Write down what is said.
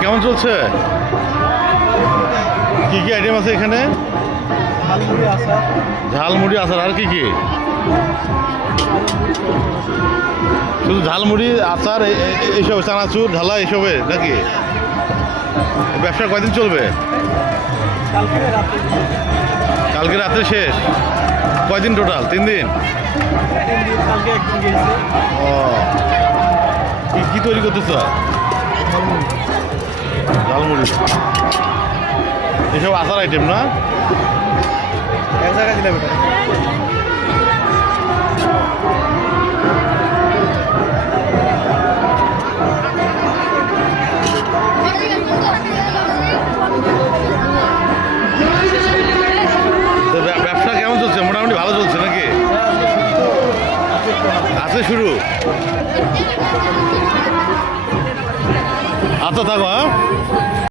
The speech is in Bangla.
কেমন চলছে? কি কি আইটেম আছে এখানে? ঝালমুড়ি, আচার, আর কি কি? শুধু ঝালমুড়ি, আচার এইসব চানাচুর ঢালা এইসবে নাকি? ব্যবসা কয়দিন চলবে? কালকে রাতে রাত্রে শেষ। কয়দিন টোটাল তিন দিন? ও। কি তৈরি করতেছ? এসব আচার আইটেম না? এক জায়গায় দিলাম এটা ব্যবসা কেমন চলছে? মোটামুটি ভালো চলছে নাকি? আছে শুরু? আচ্ছা থাকো হ্যাঁ।